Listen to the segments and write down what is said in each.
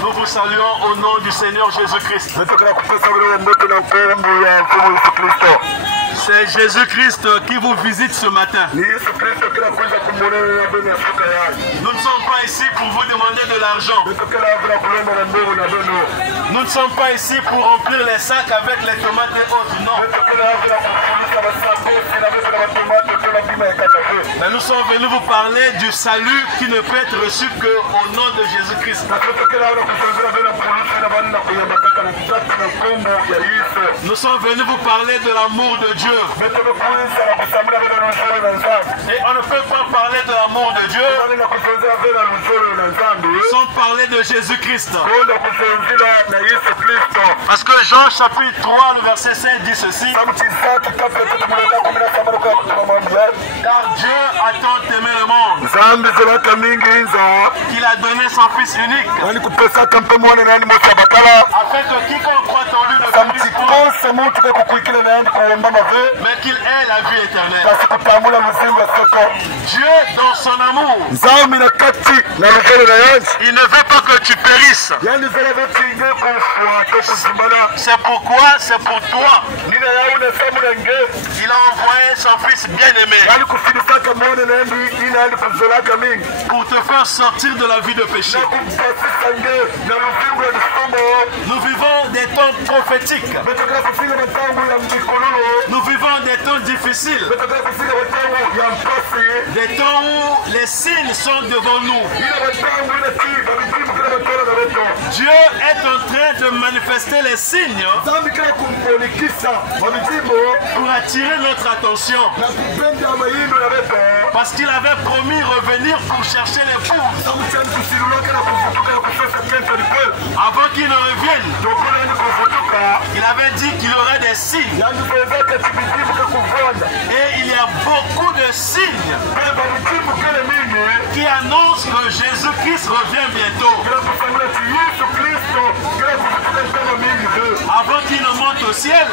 Nous vous saluons au nom du Seigneur Jésus-Christ. C'est Jésus-Christ qui vous visite ce matin. Nous ne sommes pas ici pour vous demander de l'argent. Nous ne sommes pas ici pour remplir les sacs avec les tomates et autres, non. Mais nous sommes venus vous parler du salut qui ne peut être reçu qu'au nom de Jésus-Christ. Nous sommes venus vous parler de l'amour de Dieu. Et on ne peut pas parler de l'amour de Dieu sans parler de Jésus-Christ. Parce que Jean chapitre 3, le verset 5 dit ceci. Car Dieu a tant aimé le monde qu'il a donné son Fils unique, afin que quiconque croit en lui ne périsse point, mais qu'il ait la vie éternelle. Dieu, dans son amour, il ne veut pas que tu périsses. C'est pourquoi, c'est pour toi, il a envoyé son Fils bien-aimé pour te faire sortir de la vie de péché. Nous vivons des temps prophétiques. Nous vivons des temps difficiles. Des temps où les signes sont devant nous. Dieu est en train de manifester les signes pour attirer notre attention. Parce qu'il avait promis revenir pour chercher l'épouse. Avant qu'il ne revienne, il avait dit qu'il y aurait des signes. Et il y a beaucoup de signes qui annoncent que Jésus-Christ revient bientôt. Avant qu'il ne monte au ciel,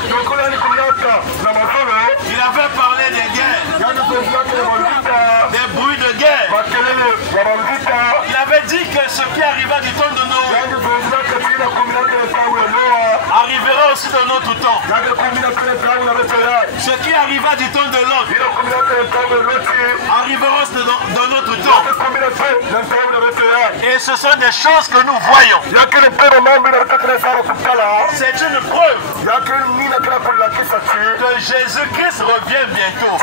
il avait parlé des guerres, des bruits de guerre. Il avait dit que ce qui arriva du temps de Noé arrivera aussi dans notre temps. Ce qui arriva du temps de Lot arrivera aussi dans notre temps. Et ce sont des choses que nous voyons. C'est une preuve que Jésus-Christ revient bientôt.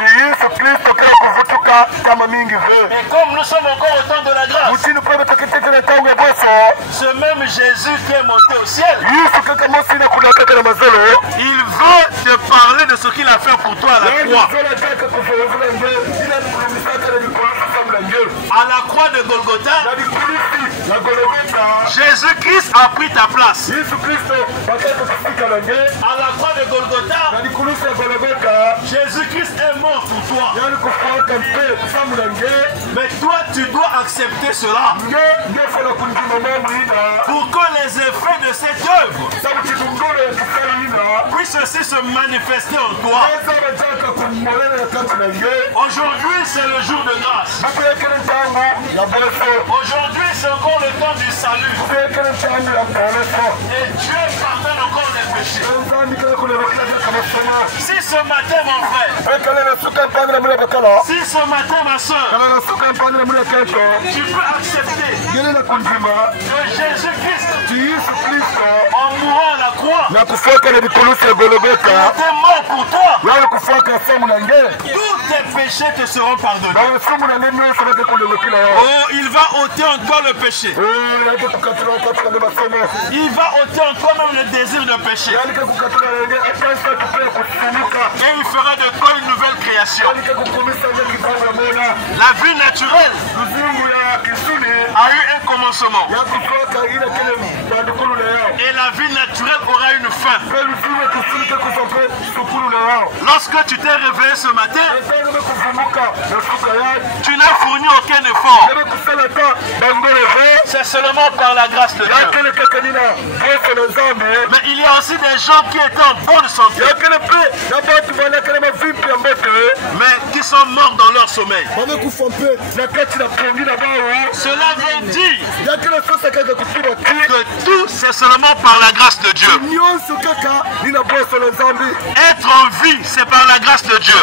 Et comme nous sommes encore au temps de la grâce, ce même Jésus qui est monté au ciel, il veut te parler de ce qu'il a fait pour toi à la croix. À la croix de Golgotha, Jésus-Christ a pris ta place. À la croix de Golgotha, Jésus-Christ est mort pour toi. Mais toi, tu dois accepter cela pour que les effets de cette œuvre puissent aussi se manifester en toi. Aujourd'hui, c'est le jour de grâce. Aujourd'hui, c'est encore le temps du salut. Et Dieu pardonne encore les péchés. Si ce matin, mon frère, si ce matin, ma soeur, tu peux accepter que Jésus-Christ, en mourant à la croix, il était mort pour toi, tous tes péchés te seront pardonnés. Oh, il va ôter encore le péché. Il va ôter encore même le désir de péché. Et il fera de toi une nouvelle création. La vie naturelle a eu un commencement. Et la vie naturelle aura une fin. Lorsque tu t'es réveillé ce matin, tu n'as fourni aucun effort. C'est seulement par la grâce de Dieu. Mais il y a aussi des gens qui étaient en bonne santé, mais qui sont morts dans leur sommeil. Cela veut dire Que tout c'est seulement par la grâce de Dieu. Être en vie c'est par la grâce de Dieu.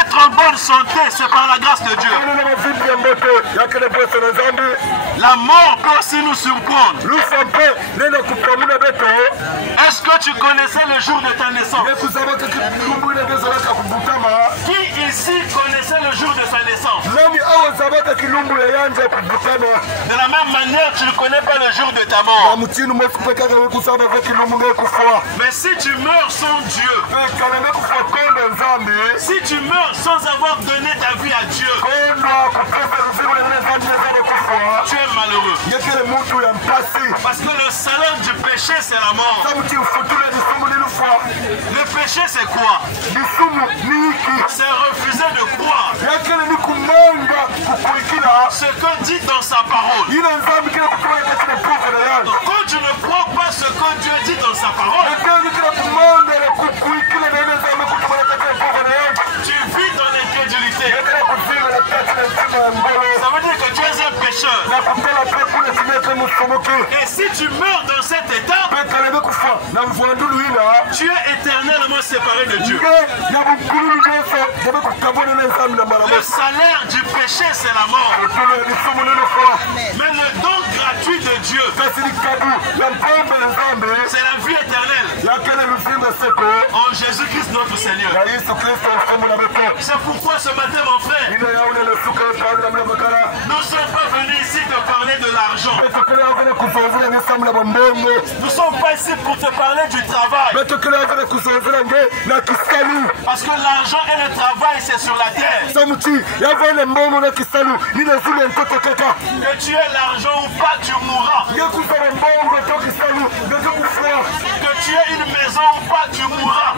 Être en bonne santé c'est par la grâce de Dieu. La mort peut aussi nous surprendre. Est-ce que tu connaissais le jour de ta naissance? Qui ici connaissait le jour de sa naissance? De la même manière, tu ne connais pas le jour de ta mort. Mais si tu meurs sans Dieu, si tu meurs sans avoir donné ta vie à Dieu, tu es malheureux. Parce que le salaire du péché, c'est la mort. Le péché, c'est quoi? C'est refuser de croire ce que dit dans sa parole. Quand tu ne crois pas ce que Dieu dit dans sa parole, tu vis dans l'incrédulité. Ça veut dire que tu es un pécheur. Et si tu meurs dans cet état, tu es éternellement séparé de Dieu. Le salaire du péché, c'est la mort. Mais le don gratuit de Dieu, c'est la vie éternelle. En Jésus-Christ notre Seigneur. C'est pourquoi ce matin, mon frère, nous ne sommes pas venus ici te parler de l'argent. Nous ne sommes pas ici pour te parler du travail. Parce que l'argent et le travail, c'est sur la terre. Que tu aies l'argent ou pas, tu mourras. Que tu aies une maison ou pas, tu mourras.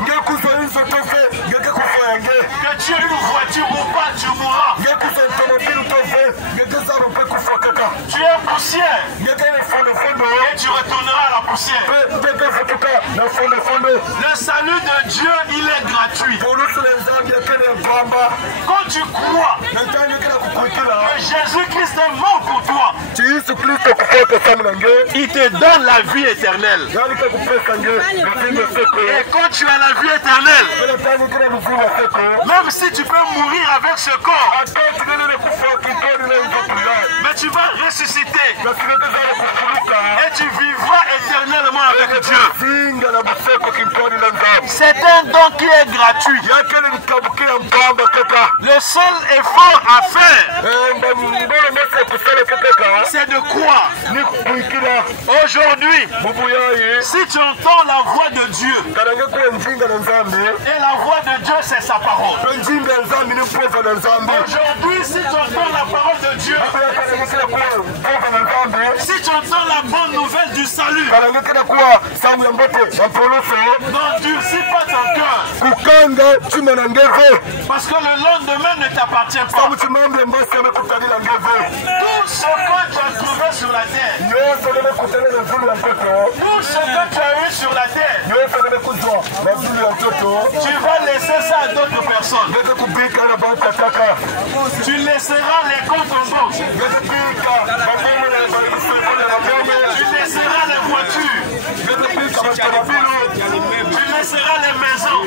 Que tu aies une voiture ou pas, tu mourras. Tu es poussière. Et tu retourneras à la poussière. Le salut de Dieu, il est gratuit. Quand tu crois que Jésus-Christ est mort pour toi, il te donne la vie éternelle. Et quand tu as la vie éternelle, même si tu peux mourir avec ce corps, mais tu vas ressusciter et tu vivras éternellement avec Dieu. C'est un don qui est gratuit. Le seul effort à faire, c'est de croire. Aujourd'hui, si tu entends la voix de Dieu, et la voix de Dieu, c'est sa parole. Aujourd'hui, si tu entends la parole de Dieu, si tu entends la bonne nouvelle du salut, n'endurcis pas ton cœur. Parce que le lendemain ne t'appartient pas. Tout ce que tu as trouvé sur la terre, tout ce que tu as eu sur la terre, tu vas laisser ça à d'autres personnes. Tu laisseras les comptes en banque. Tu laisseras les voitures. Tu laisseras les maisons.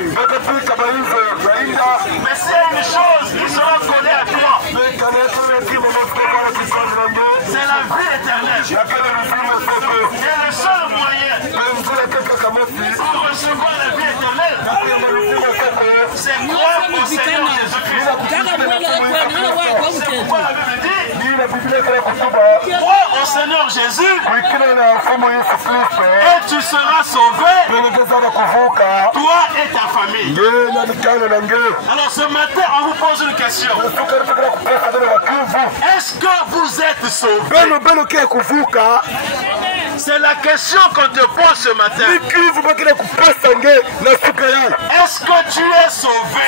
Mais c'est une chose qui sera collée à toi. C'est la vie éternelle. Et le seul moyen pour recevoir la vie éternelle, c'est croire au Seigneur Jésus-Christ. C'est pourquoi la Bible dit, crois au Seigneur Jésus et tu seras sauvé, toi et ta famille. Alors ce matin, on vous pose une question. Est-ce que vous êtes sauvés? C'est la question qu'on te pose ce matin. Est-ce que tu es sauvé?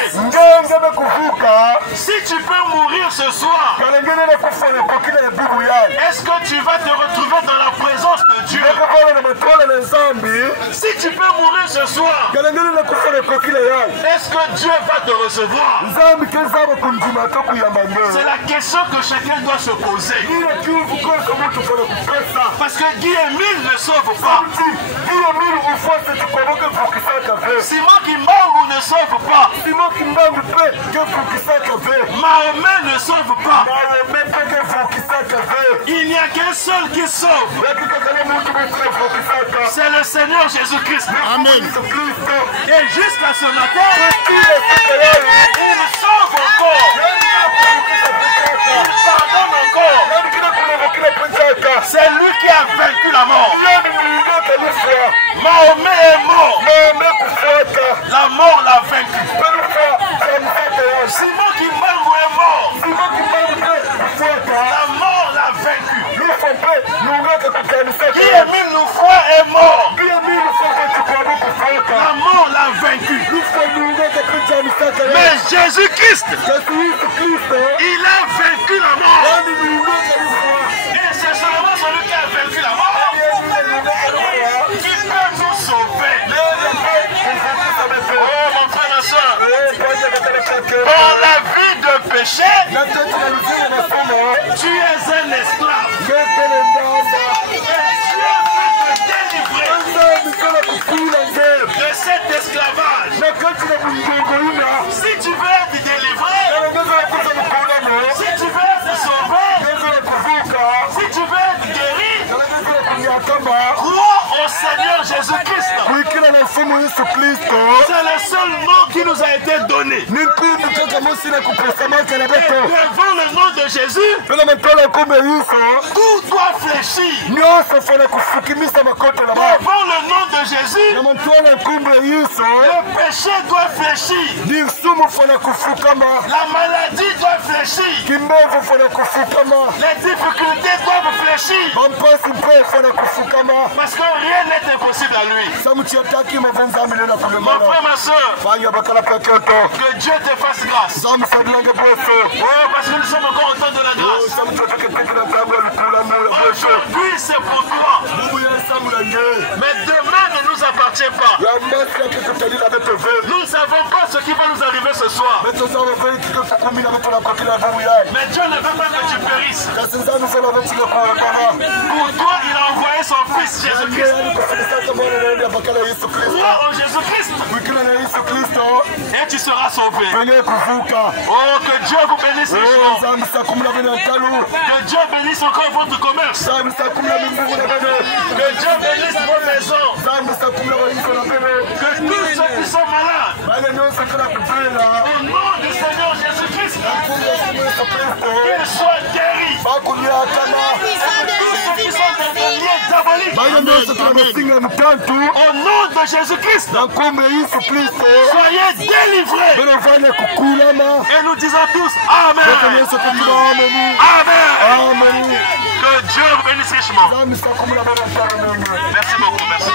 Si tu peux mourir ce soir, est-ce que tu vas te retrouver dans la présence de de Dieu. Si tu peux mourir ce soir, est-ce que Dieu va te recevoir? C'est la question que chacun doit se poser. Parce que Guy Emile ne sauve pas. Simon Kimbangu ne sauve pas. Mahomet ne sauve pas. Il n'y a qu'un seul qui sauve. C'est le Seigneur Jésus-Christ. Amen. Et jusqu'à ce matin, il sauve encore. Il pardonne encore. C'est lui qui a vaincu la mort. Mahomet est mort. La mort l'a vaincu. Simon Kimbangu est mort. La mort l'a vaincu. Qui Emile Loufoua est mort. La mort l'a vaincu. Mais Jésus-Christ, il a vaincu la mort. Et c'est seulement celui qui a vaincu la mort qui peut nous sauver. Oh mon frère, ma soeur, dans la vie de péché, tu es un esclave. Et Dieu veut te délivrer de cet esclavage. Si tu veux être délivré, si tu veux être sauvé, si tu veux être guéri, crois au Seigneur Jésus-Christ. C'est le seul nom qui nous a été donné. Devant le nom de Jésus, tout doit fléchir. Devant le nom de Jésus, le péché doit fléchir. La maladie doit fléchir. Les difficultés doivent fléchir. Parce que rien n'est impossible à lui. Mon frère, ma soeur, que Dieu te fasse grâce. Oh, parce que nous sommes encore au temps de la grâce. Aujourd'hui, c'est pour toi. Mais demain ne nous appartient pas. Nous ne savons pas ce qui va nous arriver ce soir. Mais Dieu ne veut pas que tu périsses. Pour toi, il a envoyé son fils Jésus-Christ. Crois en Jésus-Christ et tu seras sauvé. Oh, que Dieu vous bénisse richement. Que Dieu bénisse encore votre commerce. Que Dieu bénisse vos maisons. Que tous ceux qui sont malades, au nom du Seigneur Jésus-Christ, qu'ils soient guéris. Tous ceux qui sont devenus diaboliques, au nom de Jésus-Christ, soyez délivrés. Et nous disons tous Amen. Amen. Que Dieu vous bénisse richement. Merci beaucoup. Merci.